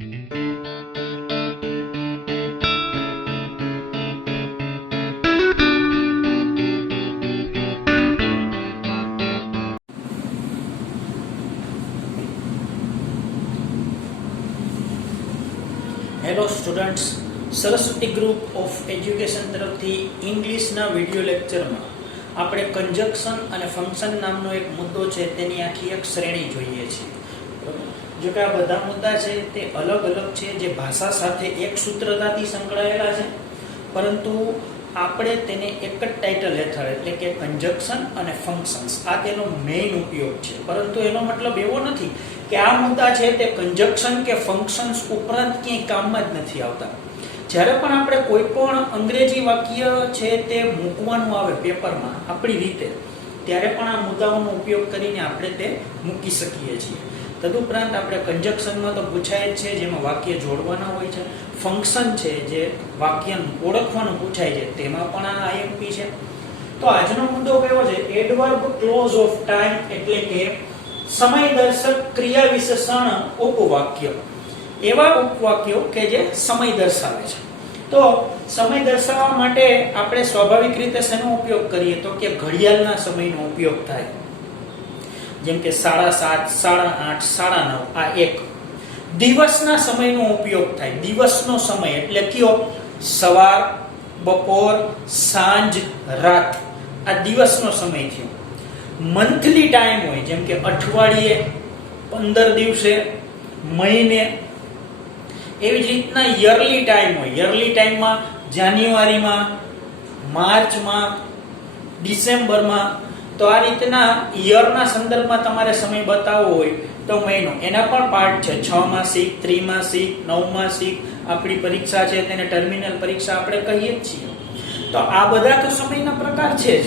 Hello students, Saraswati group of education તરફથી ઇંગ્લિશના video લેક્ચરમાં આપણે કન્જક્શન અને ફંક્શન નામનો એક મુદ્દો છે તેની આખી એક શ્રેણી જોઈએ છીએ. જો કે આ બધા મુદ્દા છે તે અલગ અલગ છે, જે ભાષા સાથે એક સૂત્રતાથી સંકળાયેલા છે, પરંતુ આપણે તેને એક જ ટાઇટલ હેઠળ એટલે કે કન્જક્શન અને ફંક્શન્સ આ તેનો મેઇન ઉપયોગ છે. પરંતુ એનો મતલબ એવો નથી કે આ મુદ્દા છે તે કન્જક્શન કે ફંક્શન્સ ઉપરાંત ક્યાંય કામમાં જ નથી આવતા. જ્યારે પણ આપણે કોઈ પણ અંગ્રેજી વાક્ય છે તે મૂકવાનું આવે પેપરમાં આપણી રીતે, ત્યારે પણ આ મુદ્દાઓનો ઉપયોગ કરીને આપણે તે મૂકી શકીએ છીએ. તદુપરાંત આપણે કન્જક્શનમાં તો પૂછાય જ છે, જેમાં વાક્ય જોડવાના હોય છે. ફંક્શન છે જે વાક્યનું ઓળખવાનું પૂછાય છે, તેમાં પણ આ આઈએમપી છે. તો આજનો મુદ્દો કયો છે? એડવર્બ ક્લોઝ ઓફ ટાઈમ એટલે કે સમયદર્શક ક્રિયા વિશેષણ ઉપવાક્ય. એવા ઉપવાક્યો કે જે સમય દર્શાવે છે. તો સમય દર્શાવવા માટે આપણે સ્વાભાવિક રીતે શેનો ઉપયોગ કરીએ? તો કે ઘડિયાળના સમયનો ઉપયોગ થાય. જેમ કે 7:30, 8:30, 9:30 આ એક. દિવસના સમયનો ઉપયોગ થાય. દિવસનો સમય એટલે કયો? સવાર, બપોર, સાંજ, રાત. આ દિવસનો સમય થયો. મંથલી ટાઈમ હોય, જેમ કે અઠવાડિયે, 15 દિવસે, મહિને. એવી જ રીતના યરલી ટાઈમ હોય. યરલી ટાઈમમાં જાન્યુઆરીમાં, માર્ચમાં, ડિસેમ્બરમાં. તો આ રીતના યરના સંદર્ભમાં તમારે સમય બતાવવો હોય તો મહિનો. એના પણ પાર્ટ છે. 6 માસિક, ત્રિમાસિક, 9 માસિક. આપણી પરીક્ષા છે તેને ટર્મિનલ પરીક્ષા આપણે કહીએ જ છીએ. તો આ બધા તો સમયના પ્રકાર છે જ,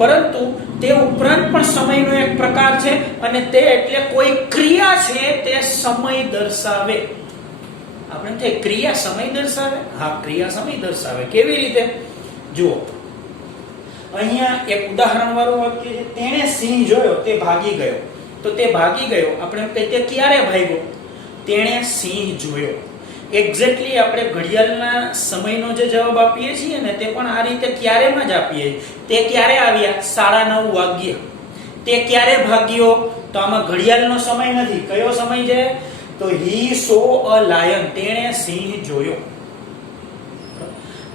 પરંતુ તે ઉપરાંત પણ સમયનો એક પ્રકાર છે, અને તે એટલે કોઈ ક્રિયા છે તે સમય દર્શાવે. આપણે તે ક્રિયા સમય દર્શાવે? હા, ક્રિયા સમય દર્શાવે. કેવી રીતે? જુઓ, અહીંયા એક ઉદાહરણ વાળું વાક્ય છે. તેણે સિંહ જોયો, તે ભાગી ગયો. તો તે ભાગી ગયો, આપણે કહીએ તે ક્યારે ભાગ્યો? તેણે સિંહ જોયો. એક્ઝેક્ટલી આપણે ઘડિયાળના સમયનો જે જવાબ આપીએ છીએ ને, તે પણ આ રીતે ક્યારેમાં જ આપીએ. તે ક્યારે આવ્યા? 9:30 વાગ્યે. તે ક્યારે ભાગ્યો? તો આમાં ઘડિયાળનો સમય નથી. કયો સમય છે? તો he saw a lion. તેણે સિંહ જોયો.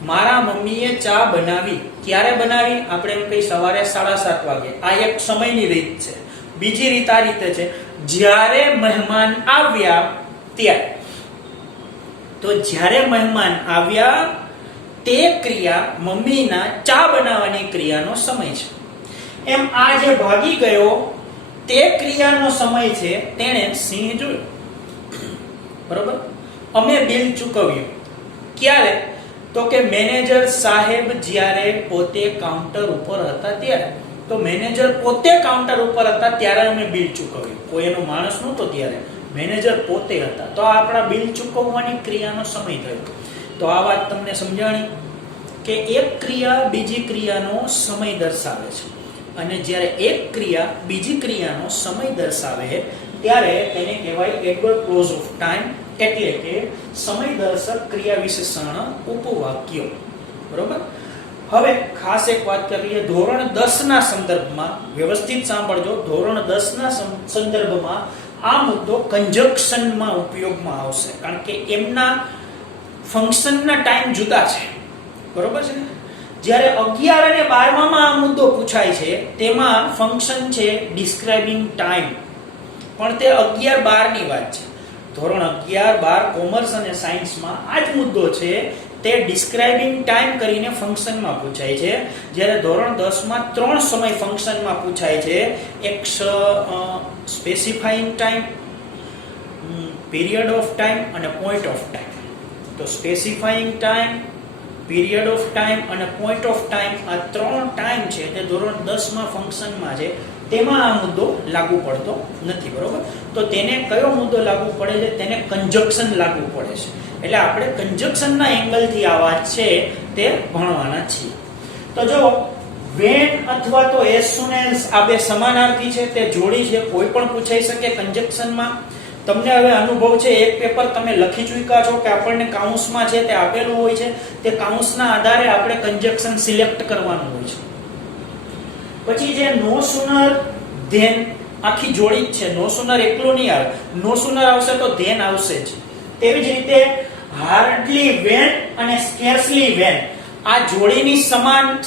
મારા મમ્મીએ ચા બનાવી. ક્યારે બનાવી? આપણે એમ કહી સવારે 7:30 વાગે. આ એક સમયની રીત છે. બીજી રીત આ રીતે છે, જ્યારે મહેમાન આવ્યા ત્યારે. તો જ્યારે મહેમાન આવ્યા તે ક્રિયા મમ્મીના ચા બનાવવાની ક્રિયાનો સમય છે. એમ આ જે ભાગી ગયો તે ક્રિયાનો સમય છે, તેણે સિંહ જોયો. બરોબર? અમે બિલ ચૂકવ્યું. ક્યારે? તો કે મેનેજર સાહેબ જ્યારે પોતે કાઉન્ટર ઉપર હતા ત્યારે. તો મેનેજર પોતે કાઉન્ટર ઉપર હતા ત્યારે અમે બિલ ચૂકવ્યું. કોઈ એનો માણસ નહોતો ત્યારે, મેનેજર પોતે હતા. તો આપણા બિલ ચૂકવવાની ક્રિયાનો સમય થયો. તો આ વાત તમને સમજાણી કે એક ક્રિયા બીજી ક્રિયાનો સમય દર્શાવે છે, અને જ્યારે એક ક્રિયા બીજી ક્રિયાનો સમય દર્શાવે ત્યારે તેને કહેવાય એડવર્બ ક્લોઝ ઓફ ટાઈમ, એટલે કે સમયદર્શક ક્રિયા વિશેષણ ઉપવાક્યો. બરોબર? હવે ખાસ એક વાત કરીએ ધોરણ 10 ના સંદર્ભમાં. વ્યવસ્થિત સાંભળજો. ધોરણ 10 ના સંદર્ભમાં આ મુદ્દો કન્જક્શનમાં ઉપયોગમાં આવશે, કારણ કે એમના ફંક્શનના ટાઈમ જુદા છે. બરોબર છે? જ્યારે 11 અને 12 માં આ મુદ્દો પૂછાય છે, તેમાં ફંક્શન છે ડિસ્ક્રાઇબિંગ ટાઈમ, પણ તે 11-12 ની વાત છે. ધોરણ 11-12 કોમર્સ અને સાયન્સમાં આ જ મુદ્દો છે, તે ડિસ્ક્રાઇબિંગ ટાઈમ કરીને ફંક્શનમાં પૂછાય છે. જ્યારે ધોરણ 10 માં 3 સમય ફંક્શનમાં પૂછાય છે. એક specifying time, period of time અને પોઈન્ટ ઓફ ટાઈમ. તો specifying time, period of time અને પોઈન્ટ ઓફ ટાઈમ, આ 3 ટાઈમ છે તે ધોરણ 10 માં ફંક્શનમાં છે. તેમાં આ મુદ્દો લાગુ પડતો નથી. બરોબર? તો તેને કયો મુદ્દો લાગુ પડે છે? તેને કન્જક્શન લાગુ પડે છે. એટલે આપણે કન્જક્શનના એંગલથી આ વાત છે તે ભણવાના છીએ. તો જો when અથવા તો as soon as આ બે સમાનાર્થી છે, તે જોડી છે, કોઈ પણ પૂછાઈ શકે કન્જક્શનમાં. તમને હવે અનુભવ છે, એક પેપર તમે લખી ચૂક્યા છો કે આપણને કાઉન્સમાં છે તે આપેલું હોય છે, તે કાઉન્સના આધારે આપણે કન્જક્શન સિલેક્ટ કરવાનું હોય છે. પછી જે નો સુનર ધેન આખી જોડી જ છે, નો સુનર એકલું નહીં આવે, નો સુનર આવશે તો ધેન આવશે જ. તેવી જ રીતે હાર્ડલી વેન અને સ્કેર્સલી વેન આ જોડીની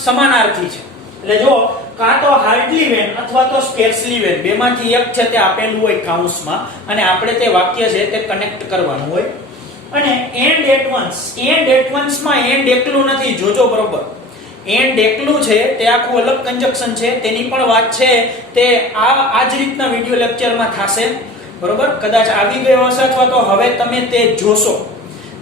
સમાનાર્થી છે. એટલે જો કાં તો હાર્ડલી વેન અથવા તો સ્કેર્સલી વેન બેમાંથી એક છે તે આપેલું હોય કાઉન્સમાં અને આપણે તે વાક્ય છે તે કનેક્ટ કરવાનું હોય. અને and at once, and at વન્સમાં એન્ડ એકલું નથી, જોજો બરોબર. એન્ડ એકલું છે તે આખું અલગ કન્જક્શન છે, તેની પણ વાત છે તે આ જ રીતના વિડિયો લેક્ચરમાં થશે, બરોબર. કદાચ આવી ગયો હશે અથવા તો હવે તમે તે જોશો,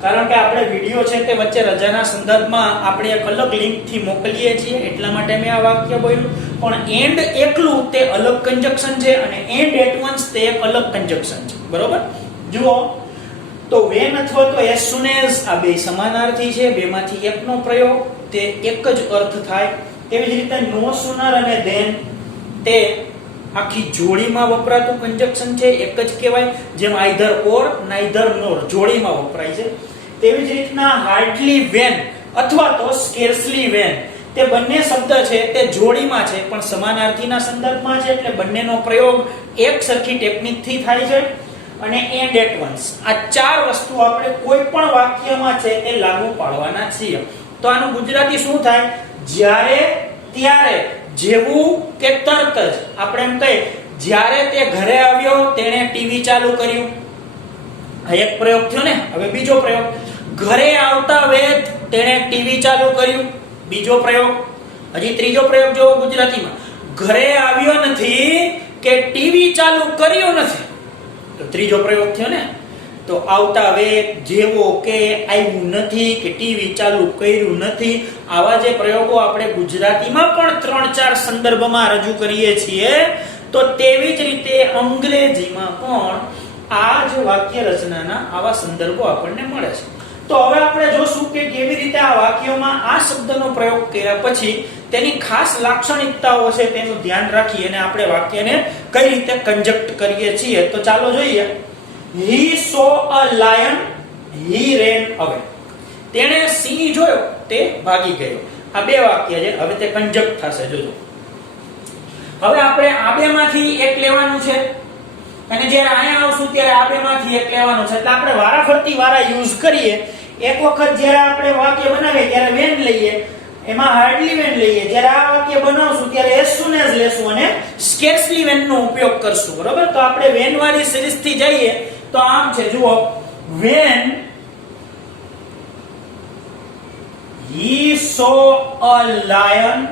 કારણ કે આપણે વિડિયો છે તે વચ્ચે રજાના સંદર્ભમાં આપણે એક અલગ લિંક થી મોકલીએ છીએ, એટલા માટે મેં આ વાક્ય બોલ્યું. પણ એન્ડ એકલું તે અલગ કન્જક્શન છે અને એન્ડ એટ વન્સ તે એક અલગ કન્જક્શન છે, બરોબર. જુઓ તો વેન અથવા તો એઝ સૂન એઝ આ બે સમાનાર્થી છે, બેમાંથી એકનો પ્રયોગ તે એક જ અર્થ થાય. તેવી જ રીતે નો સુનર અને ધેન તે આખી જોડીમાં વપરાતું કન્જક્શન છે, એક જ કહેવાય, જેમ આઈધર ઓર નાઈધર નોર જોડીમાં વપરાય છે. તેવી જ રીતના હાર્ડલી વેન અથવા તો સ્કેર્સલી વેન તે બંને શબ્દ છે તે જોડીમાં છે પણ સમાનાર્થીના સંદર્ભમાં છે, એટલે બંનેનો પ્રયોગ એક સરખી ટેકનિકથી થાય છે. અને એન્ડ એટ વન્સ આ ચાર વસ્તુ આપણે કોઈ પણ વાક્યમાં છે તે લાગુ પાડવાના છીએ. તો આનું ગુજરાતી શું થાય? જ્યારે, ત્યારે, જેવું કે તરત જ. આપણે એમ કહીએ જ્યારે તે ઘરે આવ્યો તેણે ટીવી ચાલુ કર્યું, આ એક પ્રયોગ થયો ને. હવે બીજો પ્રયોગ, ઘરે આવતા વેત તેણે ટીવી ચાલુ કર્યું, બીજો પ્રયોગ. હજી ત્રીજો પ્રયોગ જોવો ગુજરાતીમાં, ઘરે આવ્યો નથી કે ટીવી ચાલુ કર્યું નથી, તો ત્રીજો પ્રયોગ થયો ને. તો આવતા વેત, જેવો કે, આવ્યું નથી કે ટીવી ચાલુ કર્યું નથી, આવા જે પ્રયોગો આપણે ગુજરાતીમાં પણ 3-4 સંદર્ભમાં રજૂ કરીએ છીએ, તો તેવી જ રીતે અંગ્રેજીમાં પણ આ જ વાક્ય રચનાના આવા સંદર્ભો આપણને મળે છે. તો હવે આપણે જોશું કે કેવી રીતે આ વાક્યોમાં આ શબ્દનો પ્રયોગ કર્યા પછી તેની ખાસ લાક્ષણિકતાઓ છે તેનું ધ્યાન રાખી અને આપણે વાક્યને કઈ રીતે કન્જક્ટ કરીએ છીએ. તો ચાલો જોઈએ. He saw a lion, he ran away. તેણે સિંહ જોયો, તે ભાગી ગયો. આ બે વાક્ય છે, હવે તે કન્જક્ટ થશે, જોજો. હવે આપણે આ બેમાંથી એક લેવાનું છે અને જ્યારે અહીંયા આવશું ત્યારે આ બેમાંથી એક લેવાનું છે, એટલે આપણે વારાફરતી વારા યુઝ કરીએ. એક વખત જ્યારે આપણે વાક્ય બનાવીએ ત્યારે વેન લઈએ, એમાં હાર્ડલી વેન લઈએ. જ્યારે આ વાક્ય બનાવશું ત્યારે એઝ સૂન એઝ લેશું અને સ્કેર્સલી વેન નો ઉપયોગ કરશું, બરોબર. તો આપણે વેન વાળી સિરીઝ થી જઈએ તો આમ છે, જુઓ. When he saw a lion,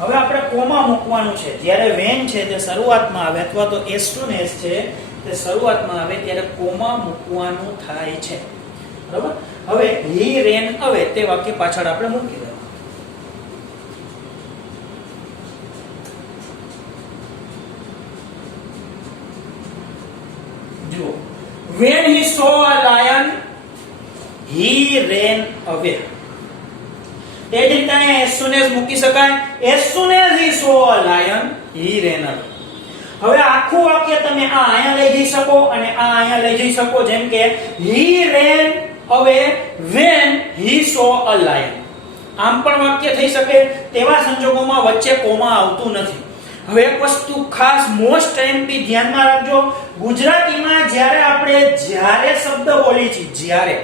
હવે આપણે કોમા મૂકવાનું છે. જ્યારે વેન છે તે શરૂઆતમાં આવે અથવા તો એઝ સૂન એઝ છે તે શરૂઆતમાં આવે ત્યારે કોમા મૂકવાનું થાય છે, બરાબર. હવે he ran away તે વાક્ય પાછળ આપણે મૂકી દઈએ. When he saw a lion, he ran away. તે જ રીતે as soon as મૂકી શકાય. As soon as he saw a lion, he ran away. હવે આખું વાક્ય તમે આ અહીંયા લઈ જઈ શકો અને આ અહીંયા લઈ જઈ શકો, જેમ કે he ran away when he saw a lion. આમ પણ વાક્ય થઈ શકે. તેવા સંજોગોમાં વચ્ચે કોમા આવતું નથી. હવે એક વસ્તુ ખાસ મોસ્ટ એમપી ધ્યાનમાં રાખજો. ગુજરાતીમાં જ્યારે આપણે જ્યારે શબ્દ બોલી છીએ, જ્યારે,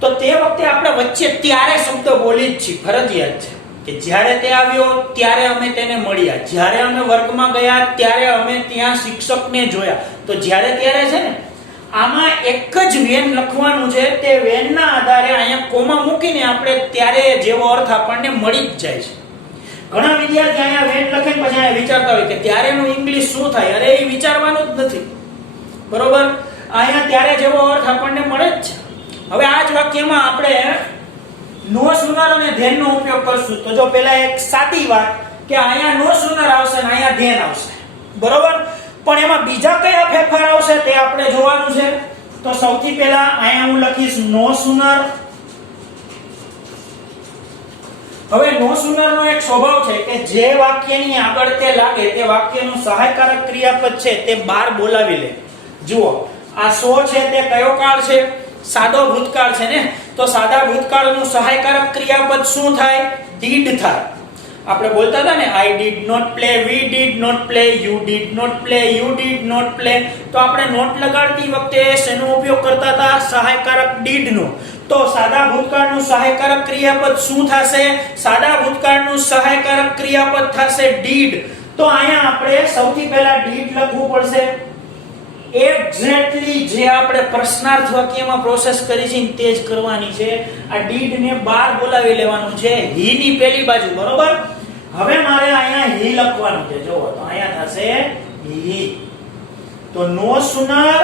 તો તે વખતે આપણે વચ્ચે ત્યારે શબ્દ બોલી જ છીએ, ફરજિયાત છે. કે જ્યારે તે આવ્યો ત્યારે અમે તેને મળ્યા, જ્યારે અમે વર્ગમાં ગયા ત્યારે અમે ત્યાં શિક્ષકને જોયા. તો જ્યારે ત્યારે છે ને, આમાં એક જ વેન લખવાનું છે. તે વેનના આધારે અહીંયા કોમા મૂકીને આપણે ત્યારે જેવો અર્થ આપણને મળી જ જાય છે. ઘણા વિદ્યાર્થી અહીંયા વેન લખે પછી અહીંયા વિચારતા હોય કે ત્યારેનું ઇંગ્લિશ શું થાય? અરે એ વિચારવાનું જ નથી, બરોબર. અહીંયા ત્યારે જેવો અર્થ આપણને મળે જ છે. હવે આ જ વાક્યમાં આપણે નો સુનર અને ધેન નો ઉપયોગ કરશું. તો જો પેલા એક સાદી વાત કે અહીંયા નો સુનર આવશે અને અહીંયા ધેન આવશે, બરોબર. પણ એમાં બીજા કયા ફેરફાર આવશે તે આપણે જોવાનું છે. તો સૌથી પહેલા અહીંયા હું લખીશ નો સુનર હવે નો સુનરનો એક સ્વભાવ છે કે જે વાક્યની આગળ તે લાગે તે વાક્યનું સહાયકારક ક્રિયાપદ છે તે બહાર બોલાવી લે. જુઓ આ સો છે તે કયો કાળ છે? સાદો ભૂતકાળ છે ને, તો સાદા ભૂતકાળનું સહાયકારક ક્રિયાપદ શું થાય? did થાય. આપણે બોલતા હતા ને I did not play, we did not play, you did not play, you did not play. તો આપણે નોટ લગાડતી વખતે શેનો ઉપયોગ કરતા હતા? સહાયકારક did નો. તો સાદા ભૂતકાળનું સહાયકારક ક્રિયાપદ શું થશે? સાદા ભૂતકાળનું સહાયકારક ક્રિયાપદ થશે did. તો અહીંયા આપણે સૌથી પહેલા did લખવું પડશે. એક્ઝેક્ટલી જે આપણે પ્રશ્નાર્થ વાક્યમાં પ્રોસેસ કરી છે તે જ કરવાની છે. આ did ને બહાર બોલાવી લેવાનું છે he ની પેલી બાજુ, બરોબર? હવે મારે અહીંયા he લખવાનું છે. જો તો અહીંયા થશે he. તો no sooner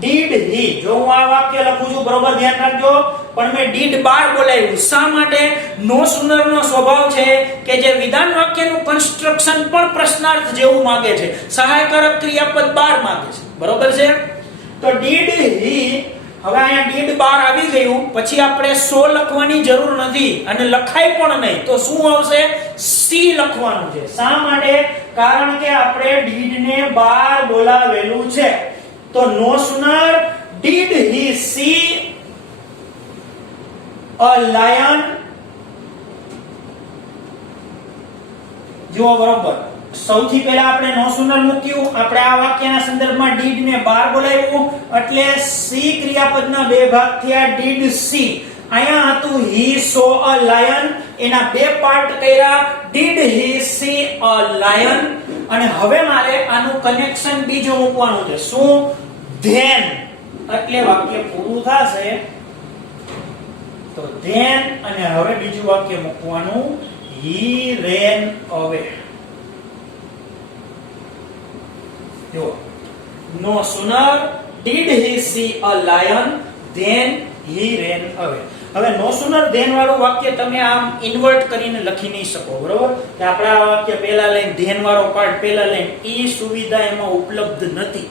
did he, જો હું આ વાક્ય લખું છું, બરોબર ધ્યાન રાખજો, પણ મેં did બહાર બોલાવ્યું. શા માટે? no sooner નો સ્વભાવ છે કે જે વિધાન વાક્યનું કન્સ્ટ્રક્શન પણ પ્રશ્નાર્થ જેવું માંગે છે, સહાયકારક ક્રિયાપદ બહાર માંગે છે, બરોબર છે? તો did he, હવે અહીંયા did બહાર આવી ગયું, પછી આપણે સો લખવાની જરૂર નથી અને લખાય પણ નહીં. તો શું આવશે? સી લખવાનું છે. શા માટે? કારણ કે આપણે did ને બહાર બોલાવેલું છે. તો no sooner did he see a lion, જો બરોબર, સૌથી પહેલા આપણે નો સુનર મૂક્યું, આપણે આ વાક્યના સંદર્ભમાં did ને બહાર બોલાવ્યું, એટલે સી ક્રિયાપદના બે ભાગ થયા. did see, અહીંયા હતું he saw a lion, એના બે પાર્ટ કર્યા. did he see a lion? અને હવે મારે આનું કનેક્શન બીજું મૂકવાનું છે. શું? then, એટલે વાક્ય પૂરું થશે. તો then, અને હવે બીજું વાક્ય મૂકવાનું he ran away. જો no sooner did he see a lion then he ran away. હવે no sooner then વાળું વાક્ય તમે આમ ઇન્વર્ટ કરીને લખી નહીં શકો, બરોબર? કે આપણે આ વાક્ય પહેલા લાઈન then વાળો પાર્ટ પહેલા લાઈન, ઈ સુવિધા એમાં ઉપલબ્ધ નથી,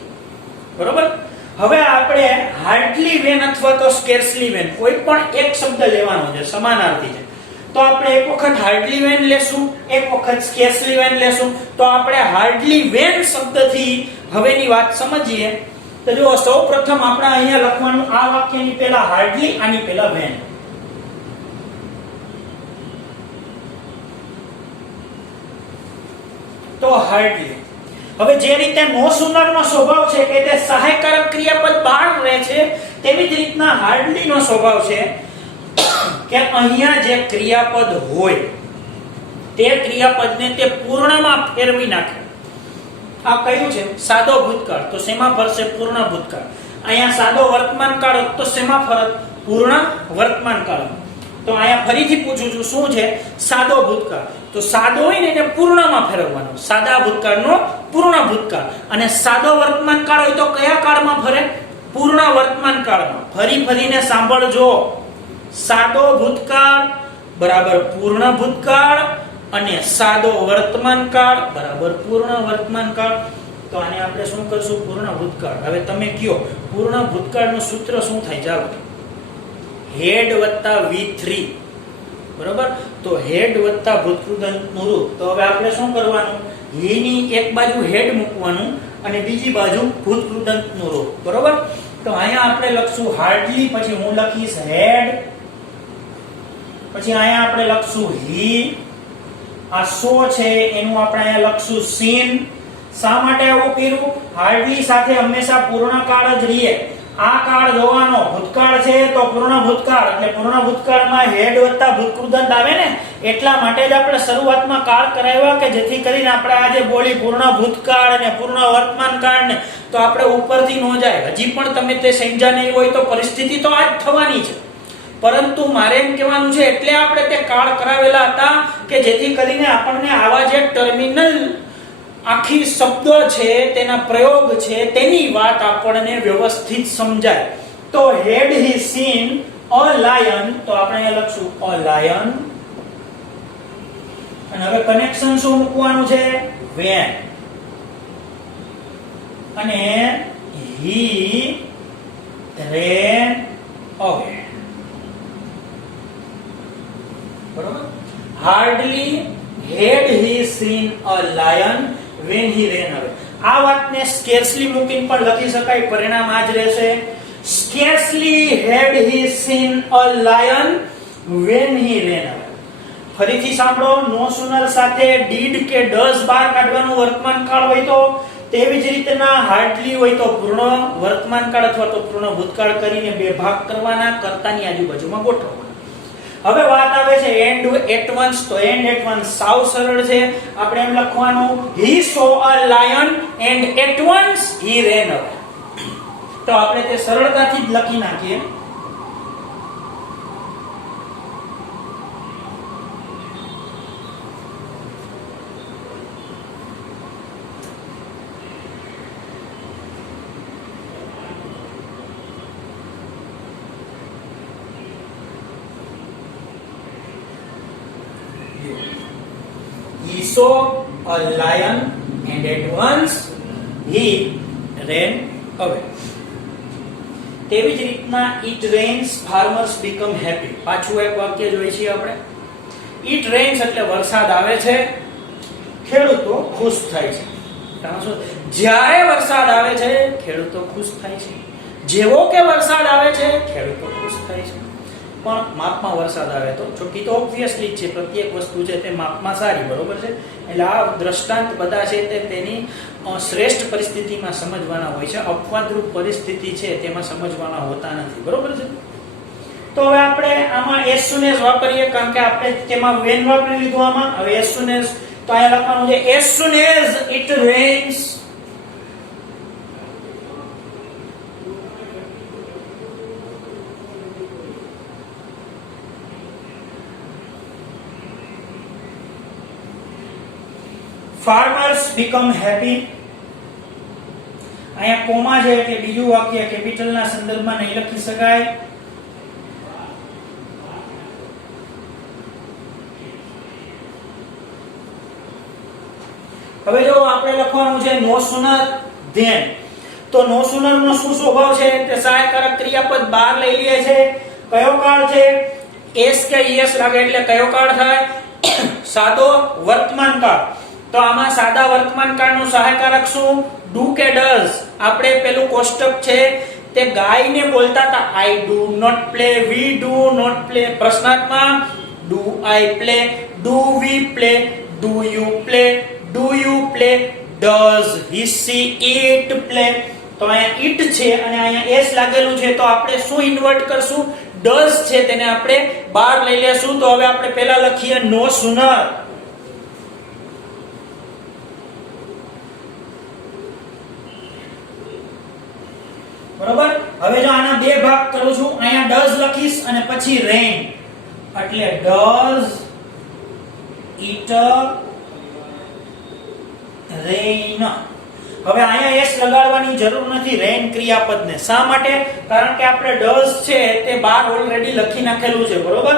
બરોબર? હવે આપણે હાર્ડલી વેન અથવા તો સ્કેર્સલી વેન, કોઈ પણ એક શબ્દ લેવાનો છે, સમાનાર્થી છે. તો આપણે એક વખત હાર્ડલી વેન લેશું, એક વખત સ્કેર્સલી વેન લેશું. તો આપણે હાર્ડલી વેન શબ્દથી હવેની વાત સમજીએ. તો જો સૌપ્રથમ આપણે અહીંયા લખવાનું આ વાક્યની પહેલા હાર્ડલી, આની પહેલા વેન. તો હાર્ડલી. હવે જે રીતે નો સુનર નો સ્વભાવ છે કે તે સહાયકારક ક્રિયાપદ બહાર રહે છે, તેવી જ રીતના હાર્ડલી નો સ્વભાવ છે કે અહીંયા જે ક્રિયાપદ હોય તે ક્રિયાપદને તે પૂર્ણમાં ફેરવી નાખે. આ કયું છે? સાદો ભૂતકાળ, તો શેમાં ફરશે? પૂર્ણ ભૂતકાળ. અહીંયા સાદો વર્તમાન કાળ, તો શેમાં ફરત? પૂર્ણ વર્તમાન કાળ. તો અહીંયા ફરીથી પૂછું છું, શું છે? સાદો ભૂતકાળ. તો સાદો હોય ને એને પૂર્ણમાં ફેરવવાનો. સાદા ભૂતકાળનો પૂર્ણ ભૂતકાળ. અને સાદો વર્તમાન કાળ હોય તો કયા કાળમાં ફરે? પૂર્ણ વર્તમાન કાળમાં. ફરીને સાંભળજો. સાદો ભૂતકાળ બરાબર પૂર્ણ ભૂતકાળ અને સાદો વર્તમાન કાળ બરાબર પૂર્ણ વર્તમાન કાળ. તો આને આપણે શું કરશું? પૂર્ણ ભૂતકાળ. હવે તમે કયો પૂર્ણ ભૂતકાળનું સૂત્ર શું થાય? ચાલો, હેડ વત્તા V3, બરોબર? તો હેડ વત્તા ભૂતકૃદંતનું રૂપ. તો હવે આપણે શું કરવાનું? he ની એક બાજુ હેડ મૂકવાનું અને બીજી બાજુ ભૂતકૃદંતનું રૂપ, બરોબર? તો અહીંયા આપણે લખશું હાર્ડલી, પછી હું લખીશ હેડ, પછી અહીંયા આપણે લખશું he. આ સો છે એનું આપણે અહીંયા લખશું seen. શા માટે આવું કર્યું? હાર્ડલી સાથે હંમેશા પૂર્ણ કાળ જ રહીએ. આ કાળ જોવાનો ભૂતકાળ છે તો પૂર્ણ ભૂતકાળ, એટલે પૂર્ણ ભૂતકાળમાં હેડ વત્તા ભૂતકૃદંત આવે ને, એટલા માટે જ આપણે શરૂઆતમાં કાળ કરાવ્યા કે જેથી કરીને આપણે આજે બોલી પૂર્ણ ભૂતકાળ અને પૂર્ણ વર્તમાન કાળ ને, તો આપણે ઉપરથી ન જાય. હજી પણ તમે તે સમજ્યા નહીં હોય તો પરિસ્થિતિ તો આ જ થવાની છે, પરંતુ મારે એમ કહેવાનું છે એટલે આપણે તે કાળ કરાવેલા હતા કે જેથી કરીને આપણને આવા જે ટર્મિનલ આખી શબ્દ છે, તેના પ્રયોગ છે, તેની વાત આપણને વ્યવસ્થિત સમજાય. તો had he seen a lion, તો આપણે અહીંયા લખશું a lion. અને હવે કનેક્શન શું મૂકવાનું છે? when. અને he ran away. બરોબર? hardly had he seen a lion when he ran away. આ વાતને scarcely મૂકીને પણ લખી શકાય, પરિણામ આ જ રહેશે. Scarcely had he seen a lion when he ran away. ફરીથી સાંભળો, નો સુનર સાથે did કે does બહાર કાઢવાનું વર્તમાન કાળ હોય તો, તેવી જ રીતના હાર્ડલી હોય તો પૂર્ણ વર્તમાન કાળ અથવા તો પૂર્ણ ભૂતકાળ કરીને બે ભાગ કરવાના, કર્તાની આજુબાજુમાં ગોઠવવાના. હવે વાત આવે છે end at once. તો end at once સાવ સરળ છે. આપણે એમ લખવાનું he saw a lion and at once he ran away. તો આપણે તે સરળતાથી જ લખી નાખીએ. He saw a lion and at once he ran away. તેવી જ રીતના it rains farmers become happy. પાછું એક વાક્ય જોઈએ છીએ આપણે. It rains એટલે વરસાદ આવે છે, ખેડૂતો ખુશ થાય છે. જ્યારે વરસાદ આવે છે ખેડૂતો ખુશ થાય છે. જેવો કે વરસાદ આવે છે ખેડૂતો ખુશ થાય છે. પણ માપમાં વરસાદ આવે તો છોટી તો ઓબ્વિયસલી છે, પ્રત્યેક વસ્તુ છે તે માપમાં સારી, બરોબર છે. એટલે આ દ્રષ્ટાંત બધા છે તે તેની શ્રેષ્ઠ પરિસ્થિતિમાં સમજવાના હોય છે, અપવાદરૂપ પરિસ્થિતિ છે તેમાં સમજવાના હોતા નથી, બરોબર છે. તો હવે આપણે આમાં as soon as વાપરીએ, કારણ કે આપણે તેમાં when વાપરી લીધું આમાં. હવે as soon as તો અહીંયા લખવાનું છે as soon as it rains farmers become happy. અહીંયા કોમા છે એટલે બીજું વાક્ય કેપિટલ ના સંદર્ભમાં નહીં લખી શકાય. હવે જો આપણે લખવાનું છે no sooner than. તો no sooner નો શું સ્વભાવ છે? તે સહાયકારક ક્રિયાપદ બહાર લઈ લે છે. કયો કાળ છે? s કે es લાગે એટલે કયો કાળ થાય? સાદો વર્તમાન કાળ. તો આમાં સાદા વર્તમાન કાળનું સહાયકારક શું? do કે does. આપણે પેલું કોષ્ટક છે તે ગાયને બોલતા હતા I do not play, we do not play. પ્રશ્નાર્થમાં do I play, do we play, do you play, do you play, does he she it play. તો અહીંયા it છે અને અહીંયા s લાગેલું છે, તો આપણે શું ઇન્વર્ટ કરશું? does છે તેને આપણે બહાર લઈ લેશું. તો હવે આપણે પહેલા લખીએ no sooner. બરોબર. હવે જો આના બે ભાગ કરું છું, અહીંયા does લખીશ અને પછી rain, એટલે does it rain. હવે અહીંયા s લગાડવાની જરૂર નથી rain ક્રિયાપદને. શા માટે? કારણ કે આપણે does છે તે બહાર ઓલરેડી લખી નાખેલું છે, બરોબર.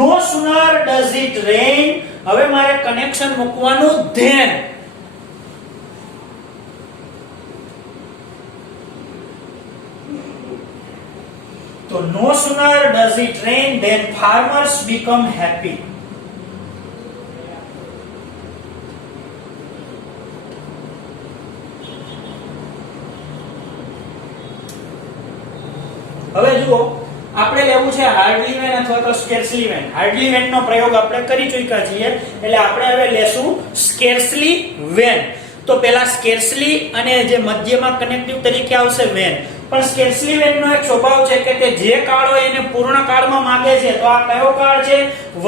no sooner does it rain. હવે મારે કનેક્શન મૂકવાનું then. તો no sooner does it rain then farmers become happy. હવે જુઓ, આપણે લેવું છે hardly when અથવા તો scarcely when. hardly when નો પ્રયોગ આપણે કરી ચૂક્યા છીએ, એટલે આપણે હવે લેશું scarcely when. તો પહેલા scarcely અને જે મધ્યમાં કનેક્ટિવ તરીકે આવશે when. પણ scarcely when નો એક સ્વભાવ છે કે તે જે કાળ હોય એને પૂર્ણ કાળમાં માંગે છે. તો આ કયો કાળ છે?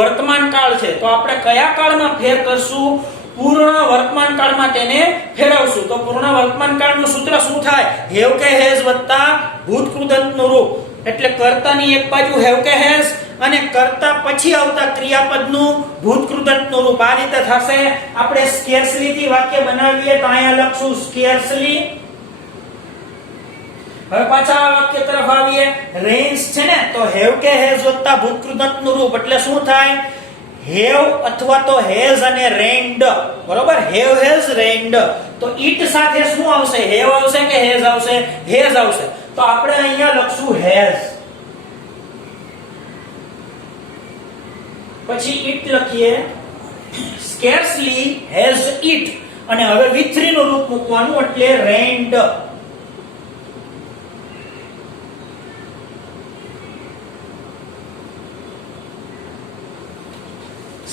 વર્તમાન કાળ છે. તો આપણે કયા કાળમાં ફેર કરશું? પૂર્ણ વર્તમાન કાળમાં તેને ફેરવશું. તો પૂર્ણ વર્તમાન કાળનું સૂત્ર શું થાય? have કે has વત્તા ભૂતકૃદંતનું રૂપ. એટલે કર્તાની એક બાજુ have કે has અને કર્તા પછી આવતા ક્રિયાપદનું ભૂતકૃદંતનું રૂપ. આ રીતે થશે. આપણે scarcely થી વાક્ય બનાવીએ તો અહીંયા લખશું scarcely. હવે પાછા આ વાક્ય તરફ આવીએ. rains છે ને, તો have કે has વત્તા ભૂતકૃદંતનું રૂપ. એટલે શું થાય? have અથવા તો has અને rained, બરોબર. have has rained. તો it સાથે શું આવશે? have આવશે કે has આવશે? has આવશે. તો આપણે અહીંયા લખશું has. પછી it લખીએ સ્કેર્સલી હેઝ ઇટ, અને હવે V3 નું રૂપ મૂકવાનું એટલે રેન્ડ.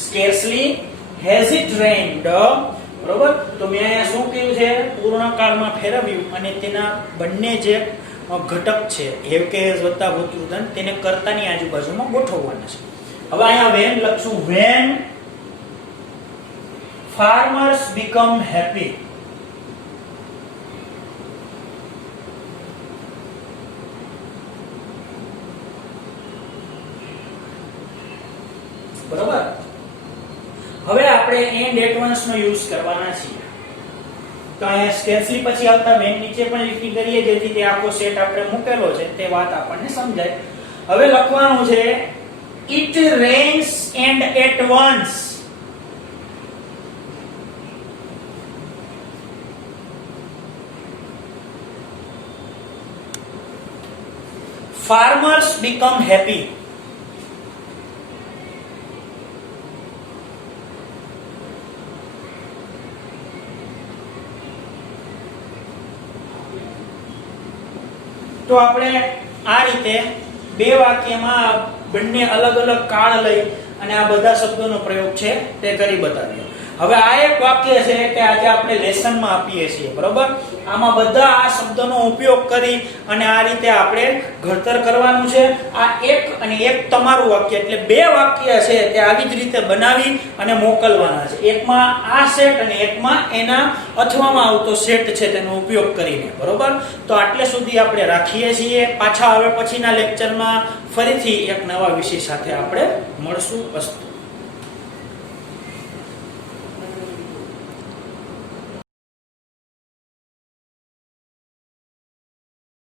સ્કેર્સલી હેઝ ઇટ રેન્ડ, બરોબર. તો મેં અહીંયા શું કહ્યું છે, પૂર્ણકાળમાં ફેરવ્યું અને તેના બંને જે ઘટક છે હેવ કે હેઝ વત્તા ભૂતૃદન તેને કર્તાની આજુબાજુમાં ગોઠવવાના છે. હવે અહીંયા વેન લખશું, વેન farmers become happy. બરોબર. હવે આપણે એન્ડ એડવાન્સ નો યુઝ કરવાના છીએ. તો અહીંયા સ્કેર્સલી પછી આવતા વેન નીચે પણ લીટી કરીએ જેથી તે આખો સેટ આપણે મૂકેલો છે તે વાત આપણને સમજાય. હવે લખવાનું છે it rains and at once. Farmers become happy. તો આપણે આ રીતે બે વાક્યમાં બંને અલગ અલગ કાળ લઈ અને આ બધા શબ્દોનો પ્રયોગ છે તે કરી બતાવ્યો. હવે આ એક વાક્ય છે કે આજે આપણે લેસનમાં આપીએ છીએ, બરોબર. આમાં બધા આ શબ્દોનો ઉપયોગ કરી અને આ રીતે આપણે ઘડતર કરવાનું છે. આ એક અને એક તમારું વાક્ય, એટલે બે વાક્ય છે તે આવી જ રીતે બનાવી અને મોકલવાના છે. એકમાં આ સેટ અને એકમાં એના અથવામાં આવતો સેટ છે તેનો ઉપયોગ કરીને, બરોબર. તો આટલે સુધી આપણે રાખીએ છીએ. પાછા હવે પછીના લેક્ચરમાં ફરીથી એક નવા વિષય સાથે આપણે મળશું.